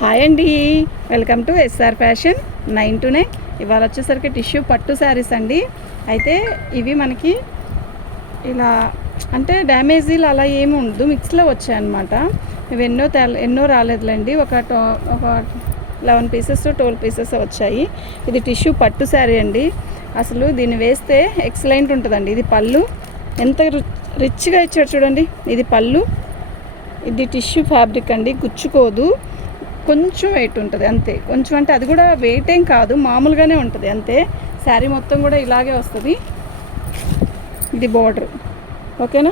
Hi అండి. Welcome to SR fashion nine two nine. ఇవాళ వచ్చేసరికి టిష్యూ పట్టు శారీస్ అండి. అయితే ఇవి మనకి ఇలా అంటే డ్యామేజీలు అలా ఏమి ఉండదు. మిక్స్లో వచ్చాయన్నమాట. ఇవి ఎన్నో తేల ఎన్నో రాలేదులేండి. ఒక టో ఒక లెవెన్ పీసెస్ ట్వెల్వ్ పీసెస్ వచ్చాయి. ఇది టిష్యూ పట్టు శారీ అండి. అసలు దీన్ని వేస్తే ఎక్సలెంట్ ఉంటుందండి. ఇది పళ్ళు. ఎంత రి- రిచ్గా ఇచ్చాడు చూడండి. ఇది పళ్ళు. ఇది టిష్యూ ఫ్యాబ్రిక్ అండి. గుచ్చుకోదు. కొంచెం వెయిట్ ఉంటుంది అంతే. కొంచెం అంటే అది కూడా వెయిట్ ఏం కాదు మామూలుగానే ఉంటుంది అంతే. శారీ మొత్తం కూడా ఇలాగే వస్తుంది. ఇది బార్డర్ ఓకేనా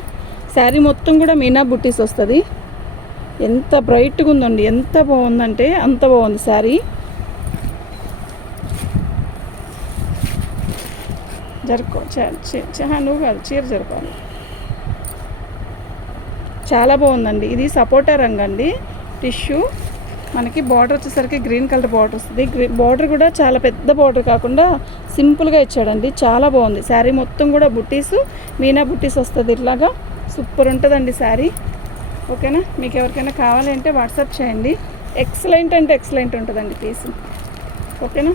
శారీ మొత్తం కూడా మీనా బుట్టీస్ వస్తుంది. ఎంత బ్రైట్గా ఉందండి ఎంత బాగుందంటే అంత బాగుంది శారీ. జరుకో చ- నువ్వు కాదు చీర జరపాలి చాలా బాగుందండి. ఇది సపోటా రంగు అండి టిష్యూ. మనకి బార్డర్ వచ్చేసరికి గ్రీన్ కలర్ బార్డర్ వస్తుంది. బార్డర్ కూడా చాలా పెద్ద బార్డర్ కాకుండా సింపుల్గా ఇచ్చాడండి. చాలా బాగుంది. శారీ మొత్తం కూడా బుట్టీస్ మీనా బుట్టీస్ వస్తుంది ఇట్లాగా. సూపర్ ఉంటుందండి శారీ ఓకేనా? మీకు ఎవరికైనా కావాలి అంటే వాట్సాప్ చేయండి. ఎక్సలెంట్ అంటే ఎక్సలెంట్ ఉంటుందండి పీస్ ఓకేనా?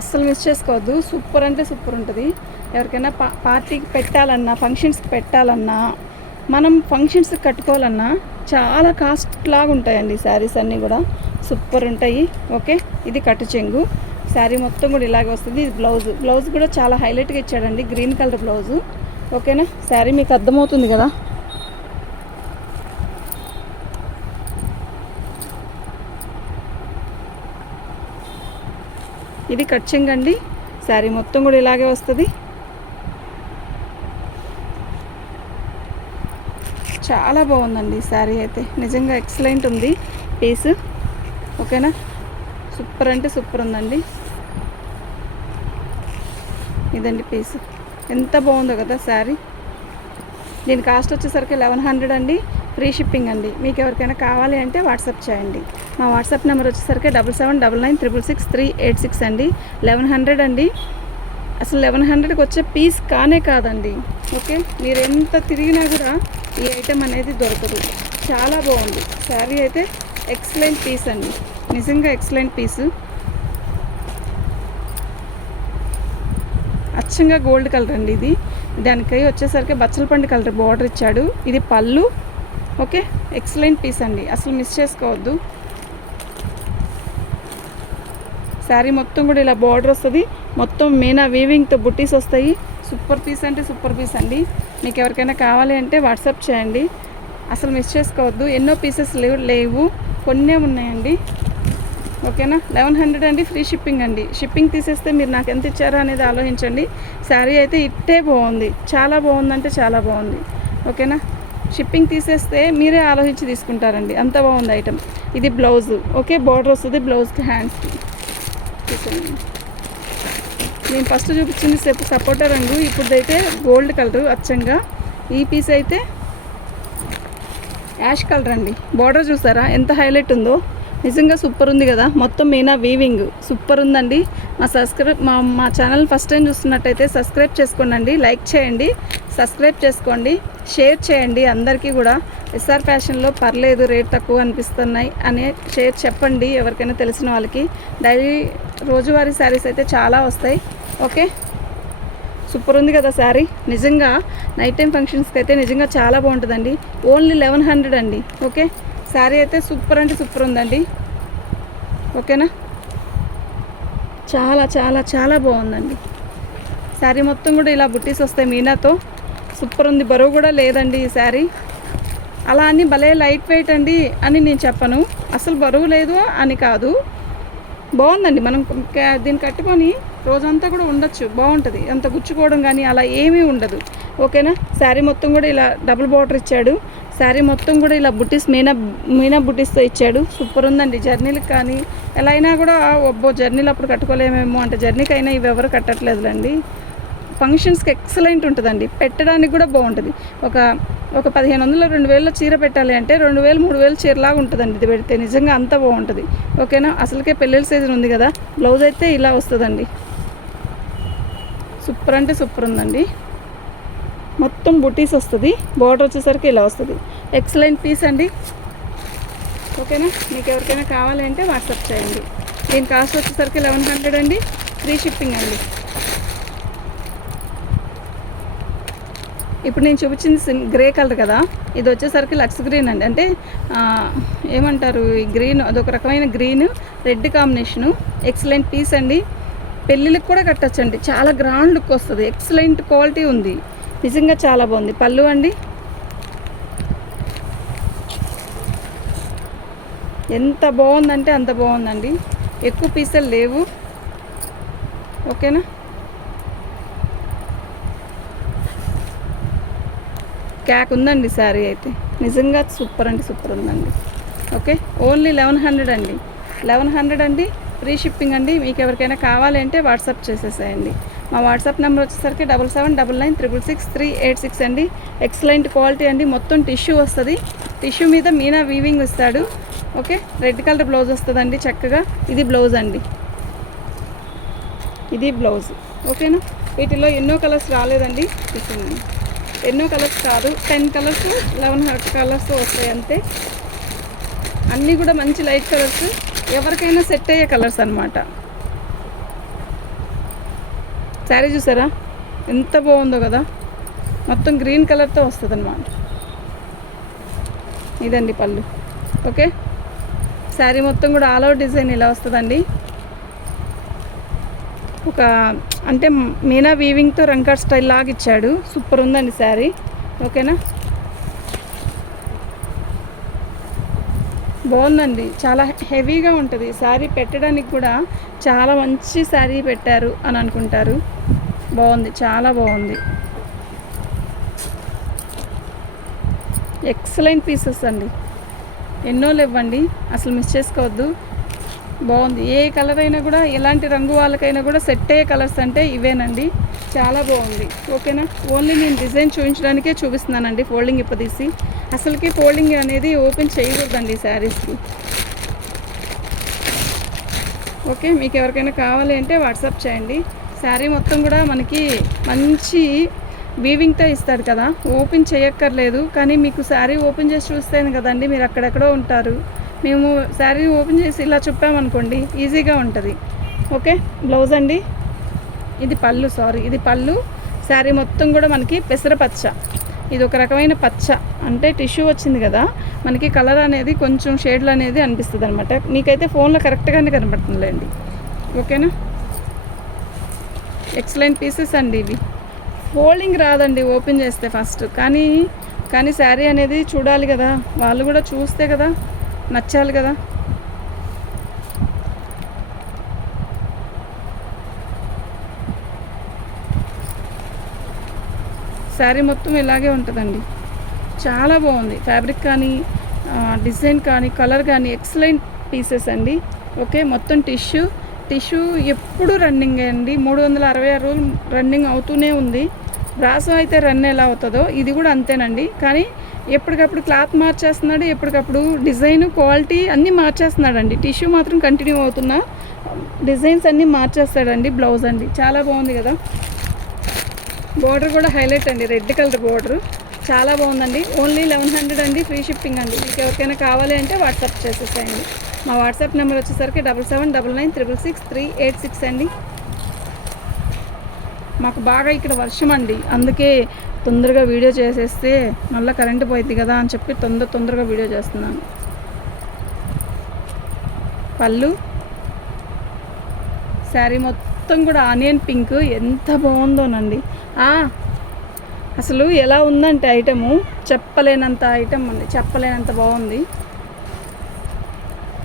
అస్సలు మిస్ చేసుకోవద్దు. సూపర్ అంటే సూపర్ ఉంటుంది. ఎవరికైనా పా పార్టీకి పెట్టాలన్నా ఫంక్షన్స్కి పెట్టాలన్నా మనం ఫంక్షన్స్ కట్టుకోవాలన్నా చాలా కాస్ట్ లాగా ఉంటాయండి శారీస్ అన్నీ కూడా. సూపర్ ఉంటాయి. ఓకే ఇది కట్టు చెంగు. శారీ మొత్తం కూడా ఇలాగే వస్తుంది. ఇది బ్లౌజ్ బ్లౌజ్ కూడా చాలా హైలైట్గా ఇచ్చాడండి. గ్రీన్ కలర్ బ్లౌజు ఓకేనా శారీ మీకు అర్థమవుతుంది కదా? ఇది కట్చింగ్ అండి శారీ మొత్తం కూడా ఇలాగే వస్తుంది. చాలా బాగుందండి ఈ శారీ అయితే. నిజంగా ఎక్సలెంట్ ఉంది పీస్. ఓకేనా? సూపర్ అంటే సూపర్ ఉందండి. ఇదండి పీస్. ఎంత బాగుందో కదా శారీ. దీని కాస్ట్ వచ్చేసరికి లెవెన్ హండ్రెడ్ అండి. ఫ్రీ షిప్పింగ్ అండి. మీకు ఎవరికైనా కావాలి అంటే వాట్సాప్ చేయండి. మా వాట్సాప్ నెంబర్ వచ్చేసరికి double seven double nine triple six three eight six అండి. లెవెన్ హండ్రెడ్ అండి. అసలు లెవెన్ హండ్రెడ్కి వచ్చే పీస్ కానే కాదండి. ఓకే? మీరు ఎంత తిరిగినా కూడా ఈ ఐటెం అనేది దొరకదు. చాలా బాగుంది. శారీ అయితే ఎక్సలెంట్ పీస్ అండి. నిజంగా ఎక్సలెంట్ పీసు అచ్చంగా గోల్డ్ కలర్ అండి ఇది. దానికై వచ్చేసరికి బచ్చలపండు కలర్ బార్డర్ ఇచ్చాడు. ఇది పళ్ళు. ఓకే? ఎక్సలెంట్ పీస్ అండి. అసలు మిస్ చేసుకోవద్దు. శారీ మొత్తం కూడా ఇలా బార్డర్ వస్తుంది. మొత్తం మీనా వీవింగ్తో బుట్టీస్ వస్తాయి. సూపర్ పీస్ అంటే సూపర్ పీస్ అండి. మీకు ఎవరికైనా కావాలి అంటే వాట్సాప్ చేయండి. అసలు మిస్ చేసుకోవద్దు. ఎన్నో పీసెస్ లేవు లేవు. కొన్నే ఉన్నాయండి. ఓకేనా? లెవెన్ హండ్రెడ్ అండి ఫ్రీ షిప్పింగ్ అండి. షిప్పింగ్ తీసేస్తే మీరు నాకు ఎంత ఇచ్చారో అనేది ఆలోచించండి. శారీ అయితే ఇట్టే బాగుంది. చాలా బాగుందంటే చాలా బాగుంది. ఓకేనా? షిప్పింగ్ తీసేస్తే మీరే ఆలోచించి తీసుకుంటారండి. అంత బాగుంది ఐటమ్. ఇది బ్లౌజ్. ఓకే? బార్డర్ వస్తుంది బ్లౌజ్కి హ్యాండ్స్కి. తీసుకోండి నేను ఫస్ట్ చూపించింది సెప్ సపోటా రంగు ఇప్పుడైతే గోల్డ్ కలర్ అచ్చంగా. ఈ పీస్ అయితే యాష్ కలర్ అండి. బార్డర్ చూసారా? ఎంత హైలైట్ ఉందో. నిజంగా సూపర్ ఉంది కదా. మొత్తం మీనా వీవింగ్ సూపర్ ఉందండి. మా సబ్స్క్రైబ్ మా మా ఛానల్ ఫస్ట్ టైం చూస్తున్నట్టయితే సబ్స్క్రైబ్ చేసుకోండి లైక్ చేయండి. సబ్స్క్రైబ్ చేసుకోండి. షేర్ చేయండి అందరికీ కూడా. ఎస్ఆర్ ఫ్యాషన్లో పర్లేదు రేట్ తక్కువ అనిపిస్తున్నాయి అనే షేర్ చెప్పండి ఎవరికైనా తెలిసిన వాళ్ళకి. డైలీ రోజువారీ శారీస్ అయితే చాలా వస్తాయి. ఓకే. సూపర్ ఉంది కదా శారీ. నిజంగా నైట్ టైం ఫంక్షన్స్కి అయితే నిజంగా చాలా బాగుంటుందండి. ఓన్లీ లెవెన్ హండ్రెడ్ అండి. ఓకే. శారీ అయితే సూపర్ అంటే సూపర్ ఉందండి. ఓకేనా? చాలా చాలా చాలా బాగుందండి. శారీ మొత్తం కూడా ఇలా బుట్టీస్ వస్తాయి మీనాతో. సూపర్ ఉంది. బరువు కూడా లేదండి ఈ శారీ. అలా అని భలే లైట్ వెయిట్ అండి అని నేను చెప్పను. అసలు బరువు లేదు అని కాదు. బాగుందండి. మనం దీన్ని కట్టుకొని రోజంతా కూడా ఉండొచ్చు. బాగుంటుంది. అంత గుచ్చుకోవడం కానీ అలా ఏమీ ఉండదు. ఓకేనా? శారీ మొత్తం కూడా ఇలా డబుల్ బార్డర్ ఇచ్చాడు. శారీ మొత్తం కూడా ఇలా బుట్టీస్ మీనా మీనా బుట్టీస్తో ఇచ్చాడు. సూపర్ ఉందండి. జర్నీలకు కానీ ఎలా అయినా కూడా ఒబ్బో జర్నీలు అప్పుడు కట్టుకోలేమేమో అంటే జర్నీకి అయినా ఇవి ఎవరు కట్టట్లేదులేండి. ఫంక్షన్స్కి ఎక్సలెంట్ ఉంటుందండి. పెట్టడానికి కూడా బాగుంటుంది. ఒక ఒక పదిహేను వందలు రెండు వేలలో చీర పెట్టాలి అంటే రెండు వేలు మూడు వేలు చీరలాగా ఉంటుందండి ఇది పెడితే. నిజంగా అంత బాగుంటుంది. ఓకేనా? అసలుకే పెళ్ళిళ్ళ సీజన్ ఉంది కదా? బ్లౌజ్ అయితే ఇలా వస్తుందండి. సూపర్ అంటే సూపర్ ఉందండి. మొత్తం బుటీస్ వస్తుంది. బార్డర్ వచ్చేసరికి ఇలా వస్తుంది. ఎక్సలెంట్ పీస్ అండి. ఓకేనా? మీకు ఎవరికైనా కావాలంటే వాట్సాప్ చేయండి. దీని కాస్ట్ వచ్చేసరికి లెవెన్ హండ్రెడ్ అండి. ఫ్రీ షిప్పింగ్ అండి. ఇప్పుడు నేను చూపించింది సిమ్ గ్రే కలర్ కదా. ఇది వచ్చేసరికి లక్స్ గ్రీన్ అండి. అంటే ఏమంటారు? ఈ గ్రీన్ అదొక రకమైన green red combination. Excellent piece అండి. పెళ్ళిళ్ళకి కూడా కట్టచ్చండి. చాలా గ్రాండ్ లుక్ వస్తుంది. ఎక్సలెంట్ క్వాలిటీ ఉంది. నిజంగా చాలా బాగుంది. పళ్ళు అండి. ఎంత బాగుందంటే అంత బాగుందండి. ఎక్కువ పీసులు లేవు. ఓకేనా? క్యాక్ ఉందండి శారీ అయితే. నిజంగా సూపర్ అంటే సూపర్ ఉందండి. ఓకే ఓన్లీ లెవెన్ హండ్రెడ్ అండి. లెవెన్ హండ్రెడ్ అండి ఫ్రీ షిప్పింగ్ అండి. మీకు ఎవరికైనా కావాలి అంటే వాట్సాప్ చేసేసేయండి. మా వాట్సాప్ నెంబర్ వచ్చేసరికి double seven double nine triple six three eight six అండి. ఎక్సలెంట్ క్వాలిటీ అండి. మొత్తం టిష్యూ వస్తుంది. టిష్యూ మీద మీనా వీవింగ్ ఇస్తాడు. ఓకే రెడ్ కలర్ బ్లౌజ్ వస్తుందండి చక్కగా. ఇది బ్లౌజ్ అండి. ఇది బ్లౌజ్. ఓకేనా? వీటిలో ఎన్నో కలర్స్ రాలేదండి. చూసింది ఎన్నో కలర్స్ కాదు. టెన్ కలర్స్ లెవెన్ కలర్స్ వస్తాయి అంతే. అన్నీ కూడా మంచి లైట్ కలర్స్. ఎవరికైనా సెట్ అయ్యే కలర్స్ అనమాట శారీ చూసారా? ఎంత బాగుందో కదా. మొత్తం గ్రీన్ కలర్తో వస్తుంది అనమాట ఇదండి పళ్ళు. ఓకే? శారీ మొత్తం కూడా ఆల్ అవుట్ డిజైన్ ఇలా వస్తుందండి. ఒక అంటే మీనా వీవింగ్తో రంకార్ స్టైల్ లాగా ఇచ్చాడు. సూపర్ ఉందండి శారీ. ఓకేనా? బాగుందండి. చాలా హెవీగా ఉంటుంది. శారీ పెట్టడానికి కూడా చాలా మంచి శారీ పెట్టారు అని అనుకుంటారు. బాగుంది. చాలా బాగుంది. ఎక్సలెంట్ పీసెస్ అండి. ఎన్నో లేవండి. అసలు మిస్ చేసుకోవద్దు. బాగుంది. ఏ కలర్ అయినా కూడా ఎలాంటి రంగు వాళ్ళకైనా కూడా సెట్ అయ్యే కలర్స్ అంటే ఇవేనండి. చాలా బాగుంది. ఓకేనా ఓన్లీ నేను డిజైన్ చూపించడానికే చూపిస్తున్నానండి ఫోల్డింగ్ ఇప్పదీసి. అసలుకి ఫోల్డింగ్ అనేది ఓపెన్ చేయకూడదండి ఈ శారీస్కి ఓకే మీకు ఎవరికైనా కావాలి అంటే వాట్సాప్ చేయండి. శారీ మొత్తం కూడా మనకి మంచి వీవింగ్తో ఇస్తాడు కదా. ఓపెన్ చేయక్కర్లేదు. కానీ మీకు శారీ ఓపెన్ చేసి చూస్తేనే కదండి. మీరు అక్కడెక్కడో ఉంటారు. మేము శారీ ఓపెన్ చేసి ఇలా చెప్పామనుకోండి ఈజీగా ఉంటుంది. ఓకే? బ్లౌజ్ అండి? ఇది పళ్ళు సారీ. ఇది పళ్ళు. శారీ మొత్తం కూడా మనకి పెసర పచ్చ. ఇది ఒక రకమైన పచ్చ. అంటే టిష్యూ వచ్చింది కదా మనకి కలర్ అనేది కొంచెం షేడ్లు అనేది అనిపిస్తుంది అనమాట మీకైతే ఫోన్లో కరెక్ట్గానే కనబడుతుందిలేండి ఓకేనా? ఎక్సలెంట్ పీసెస్ అండి ఇవి. ఫోల్డింగ్ రాదండి ఓపెన్ చేస్తే ఫస్ట్ కానీ కానీ శారీ అనేది చూడాలి కదా. వాళ్ళు కూడా చూస్తే కదా. నచ్చాలి కదా. శారీ మొత్తం ఇలాగే ఉంటుందండి. చాలా బాగుంది. ఫ్యాబ్రిక్ కానీ డిజైన్ కానీ కలర్ కానీ ఎక్సలెంట్ పీసెస్ అండి. ఓకే మొత్తం టిష్యూ. టిష్యూ ఎప్పుడు రన్నింగ్ అండి. మూడు వందల అరవై ఆరు రోజులు రన్నింగ్ అవుతూనే ఉంది. బ్రాసం అయితే రన్ ఎలా అవుతుందో ఇది కూడా అంతేనండి. కానీ ఎప్పటికప్పుడు క్లాత్ మార్చేస్తున్నాడు ఎప్పటికప్పుడు డిజైన్ క్వాలిటీ అన్నీ మార్చేస్తున్నాడండి. టిష్యూ మాత్రం కంటిన్యూ అవుతున్నా. డిజైన్స్ అన్నీ మార్చేస్తాడండి బ్లౌజ్ అండి. చాలా బాగుంది కదా. బార్డర్ కూడా హైలైట్ అండి రెడ్ కలర్ బార్డర్. చాలా బాగుందండి. ఓన్లీ లెవెన్ హండ్రెడ్ అండి ఫ్రీ షిప్పింగ్ అండి. మీకు ఎవరికైనా కావాలి అంటే వాట్సాప్ చేసేసేయండి. మా వాట్సాప్ నెంబర్ వచ్చేసరికి double seven double nine triple six three eight six అండి. మాకు బాగా ఇక్కడ వర్షం అండి. అందుకే తొందరగా వీడియో చేసేస్తే మళ్ళీ కరెంటు పోయింది కదా అని చెప్పి తొందర తొందరగా వీడియో చేస్తున్నాను. పళ్ళు. శారీ మొత్తం కూడా ఆనియన్ పింక్. ఎంత బాగుందోనండి. అసలు ఎలా ఉందంటే ఐటము చెప్పలేనంత ఐటమ్ ఉంది. చెప్పలేనంత బాగుంది.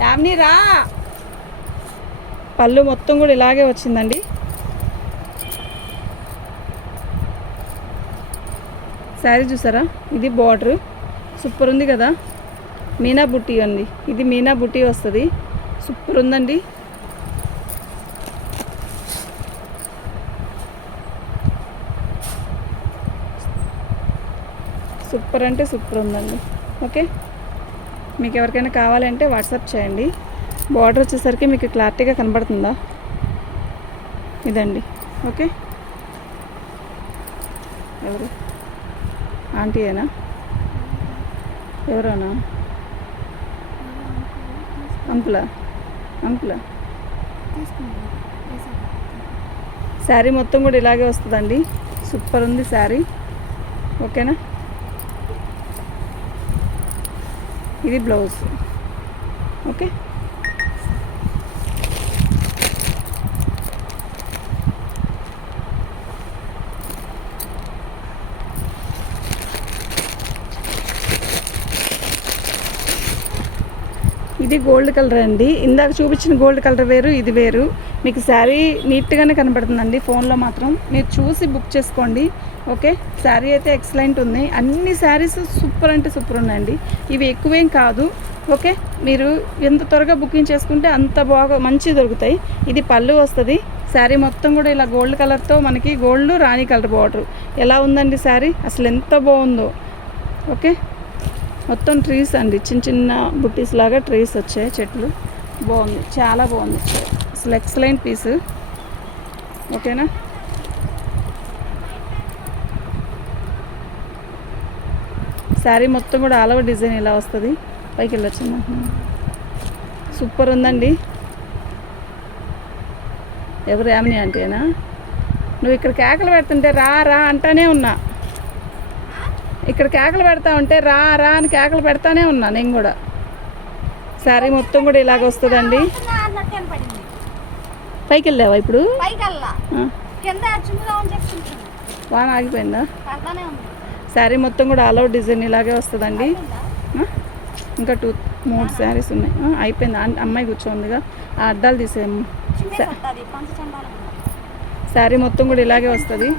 యామ్ని రా. పళ్ళు మొత్తం కూడా ఇలాగే వచ్చిందండి. శారీ చూసారా? ఇది బార్డర్. సూపర్ ఉంది కదా? మీనా బుట్టి అండి. ఇది మీనా బుట్టి వస్తుంది. సూపర్ ఉందండి. సూపర్ అంటే సూపర్ ఉందండి. ఓకే? మీకు ఎవరికైనా కావాలంటే వాట్సాప్ చేయండి. బార్డర్ వచ్చేసరికి మీకు క్లారిటీగా కనబడుతుందా? ఇదండి. ఓకే? ఎవరు? ఆంటీయేనా? ఎవరోనా అంకుల? అంకుల? శారీ మొత్తం కూడా ఇలాగే వస్తుందండి. సూపర్ ఉంది శారీ. ఓకేనా? ఇది బ్లౌజ్. ఓకే? ఇది గోల్డ్ కలర్ అండి. ఇందాక చూపించిన గోల్డ్ కలర్ వేరు ఇది వేరు. మీకు శారీ నీట్గానే కనబడుతుందండి ఫోన్లో మాత్రం. మీరు చూసి బుక్ చేసుకోండి. ఓకే? శారీ అయితే ఎక్సలెంట్ ఉంది. అన్ని శారీస్ సూపర్ అంటే సూపర్ ఉన్నాయండి. ఇవి ఎక్కువేం కాదు. ఓకే? మీరు ఎంత త్వరగా బుకింగ్ చేసుకుంటే అంత బాగా మంచి దొరుకుతాయి. ఇది పళ్ళు వస్తుంది. శారీ మొత్తం కూడా ఇలా గోల్డ్ కలర్తో మనకి గోల్డ్ రాణి కలర్ బార్డర్. ఎలా ఉందండి శారీ? అసలు ఎంత బాగుందో. ఓకే? మొత్తం ట్రీస్ అండి. చిన్న చిన్న బుట్టీస్ లాగా ట్రీస్ వచ్చాయి చెట్లు. బాగుంది. చాలా బాగుంది. అసలు ఎక్సలెంట్ పీస్ ఓకేనా? శారీ మొత్తం కూడా ఆల్ ఓవర్ డిజైన్ ఇలా వస్తుంది. పైకి వెళ్ళొచ్చింది సూపర్ ఉందండి. ఎవరు యామిని అంటేనా నువ్వు ఇక్కడ కేకలు పెడుతుంటే రా రా అంటానే ఉన్నా. ఇక్కడ కేకలు పెడతా ఉంటే రా రా అని కేకలు పెడతానే ఉన్నా నేను కూడా. శారీ మొత్తం కూడా ఇలాగ వస్తుందండి. పైకి వెళ్ళావా ఇప్పుడు వాన ఆగిపోయిందా? శారీ మొత్తం కూడా ఆల్ అవుట్ డిజైన్ ఇలాగే వస్తుందండి. ఇంకా టూ మూడు శారీస్ ఉన్నాయి. అయిపోయింది? అమ్మాయి కూర్చోందిగా. ఆ అడ్డాలు చండాలం శారీ మొత్తం కూడా ఇలాగే వస్తుంది.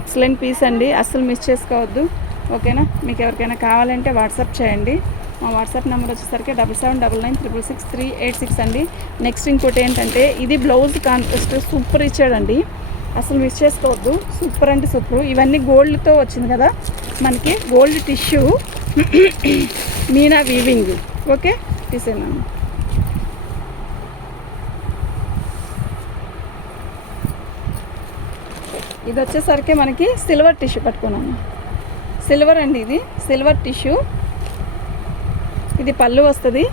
ఎక్సలెంట్ పీస్ అండి. అస్సలు మిస్ చేసుకోవద్దు. ఓకేనా? మీకు ఎవరికైనా కావాలంటే వాట్సాప్ చేయండి. మా వాట్సాప్ నెంబర్ వచ్చేసరికి double seven double nine triple six three eight six అండి. నెక్స్ట్ ఇంకోటి ఏంటంటే ఇది బ్లౌజ్ కాంట్రాస్ట్ సూపర్ ఇచ్చాడండి. అసలు మిస్ చేసుకోవద్దు. సూపర్ అంటే సూపర్. ఇవన్నీ గోల్డ్తో వచ్చింది కదా? మనకి gold tissue Meena weaving. Okay? తీసేనా ఇది వచ్చేసరికి మనకి సిల్వర్ టిష్యూ పట్టుకున్నాము. సిల్వర్ అండి ఇది. Silver tissue. ఇది పళ్ళు వస్తుంది.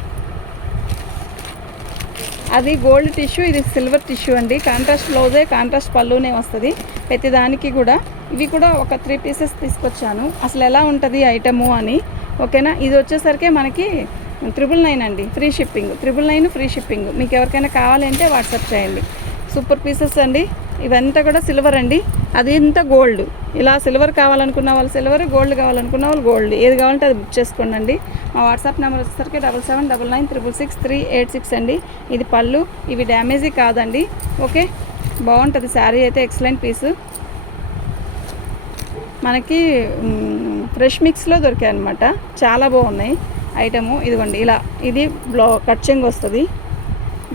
అది గోల్డ్ టిష్యూ ఇది సిల్వర్ టిష్యూ అండి. కాంట్రాస్ట్ బ్లౌజే కాంట్రాస్ట్ పళ్ళునే వస్తుంది. ప్రతి దానికి కూడా. ఇవి కూడా ఒక త్రీ పీసెస్ తీసుకొచ్చాను. అసలు ఎలా ఉంటుంది ఐటము అని. ఓకేనా? ఇది వచ్చేసరికి మనకి త్రిబుల్ నైన్ అండి. Free shipping. Triple nine free shipping. మీకు ఎవరికైనా కావాలంటే వాట్సాప్ చేయండి. సూపర్ పీసెస్ అండి. ఇవంతా కూడా సిల్వర్ అండి. అది ఇంత గోల్డ్ ఇలా సిల్వర్ కావాలనుకున్న వాళ్ళు సిల్వర్ గోల్డ్ కావాలనుకున్న వాళ్ళు గోల్డ్ ఏది కావాలంటే అది బుక్ చేసుకోండి అండి మా వాట్సాప్ నెంబర్ వచ్చేసరికి double seven double nine triple six three eight six అండి. ఇది పళ్ళు ఇవి డ్యామేజీ కాదండి. ఓకే బాగుంటుంది. శారీ అయితే ఎక్సలెంట్ పీసు మనకి ఫ్రెష్ మిక్స్లో దొరికాయి అనమాట చాలా బాగున్నాయి ఐటము ఇదిగోండి ఇలా ఇది బ్లౌ కట్ చెంగ్ వస్తుంది.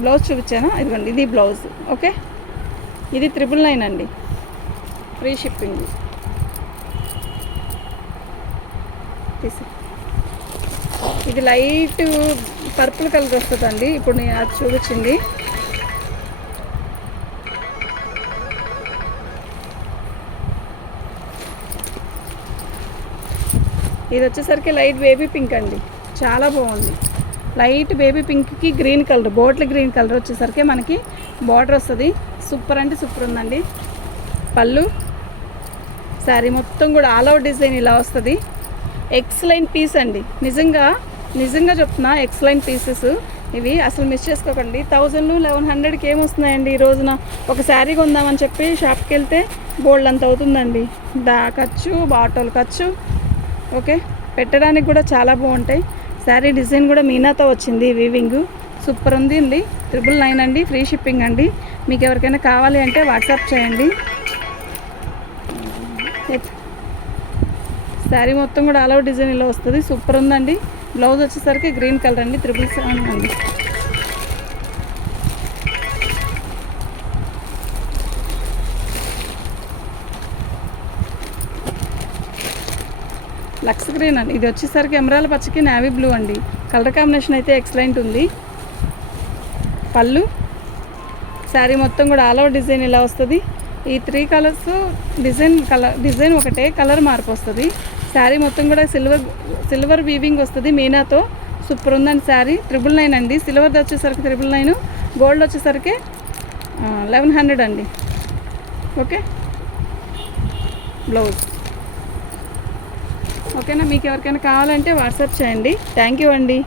బ్లౌజ్ చూపించాను? ఇదిగోండి ఇది బ్లౌజ్. ఓకే ఇది త్రిబుల్ నైన్ అండి. ఫ్రీ షిప్పింగ్ ఇది లైట్ పర్పుల్ కలర్ వస్తుందండి. ఇప్పుడు నేను అది చూపించింది. ఇది వచ్చేసరికి లైట్ బేబీ పింక్ అండి. చాలా బాగుంది. లైట్ బేబీ పింక్కి green colour bottle green colour వచ్చేసరికి మనకి బార్డర్ వస్తుంది. సూపర్ అంటే సూపర్ ఉందండి. పళ్ళు. శారీ మొత్తం కూడా ఆల్ అవుట్ డిజైన్ ఇలా వస్తుంది. ఎక్సలెంట్ పీస్ అండి. నిజంగా నిజంగా చెప్తున్నా ఎక్సలెంట్ పీసెస్ ఇవి అసలు మిస్ చేసుకోకండి. థౌజండ్ లెవెన్ హండ్రెడ్కి ఏమొస్తున్నాయండి ఈ రోజున? ఒక శారీ కొందామని చెప్పి షాప్కి వెళ్తే బోల్డ్ అంత అవుతుందండి. దా ఖర్చు బాటోల్ ఖర్చు. ఓకే? పెట్టడానికి కూడా చాలా బాగుంటాయి. శారీ డిజైన్ కూడా మీనాతో వచ్చింది వీవింగ్ సూపర్ ఉంది అండి. ట్రిపుల్ నైన్ అండి ఫ్రీ షిప్పింగ్ అండి. మీకు ఎవరికైనా కావాలి అంటే వాట్సాప్ చేయండి. శారీ మొత్తం కూడా ఆల్ అవుట్ డిజైన్ ఇలా వస్తుంది. సూపర్ ఉందండి. బ్లౌజ్ వచ్చేసరికి గ్రీన్ కలర్ అండి త్రిబుల్ సెవెన్ అండి. లక్స్ గ్రీన్ అండి. ఇది వచ్చేసరికి ఎమరాల పచ్చకి నావీ బ్లూ అండి. కలర్ కాంబినేషన్ అయితే ఎక్సలెంట్ ఉంది. పళ్ళు. శారీ మొత్తం కూడా ఆల్ ఓవర్ డిజైన్ ఇలా వస్తుంది. ఈ three colours design colour design ఒకటే కలర్ మార్పు వస్తుంది. శారీ మొత్తం కూడా సిల్వర్ సిల్వర్ వీవింగ్ వస్తుంది మీనాతో. సూపర్ ఉందండి శారీ. ట్రిపుల్ నైన్ అండి. సిల్వర్ది వచ్చేసరికి ట్రిపుల్ నైన్ గోల్డ్ వచ్చేసరికి లెవెన్ హండ్రెడ్ అండి. ఓకే? బ్లౌజ్. ఓకేనా? మీకు ఎవరికైనా కావాలంటే వాట్సాప్ చేయండి. థ్యాంక్ యూ అండి.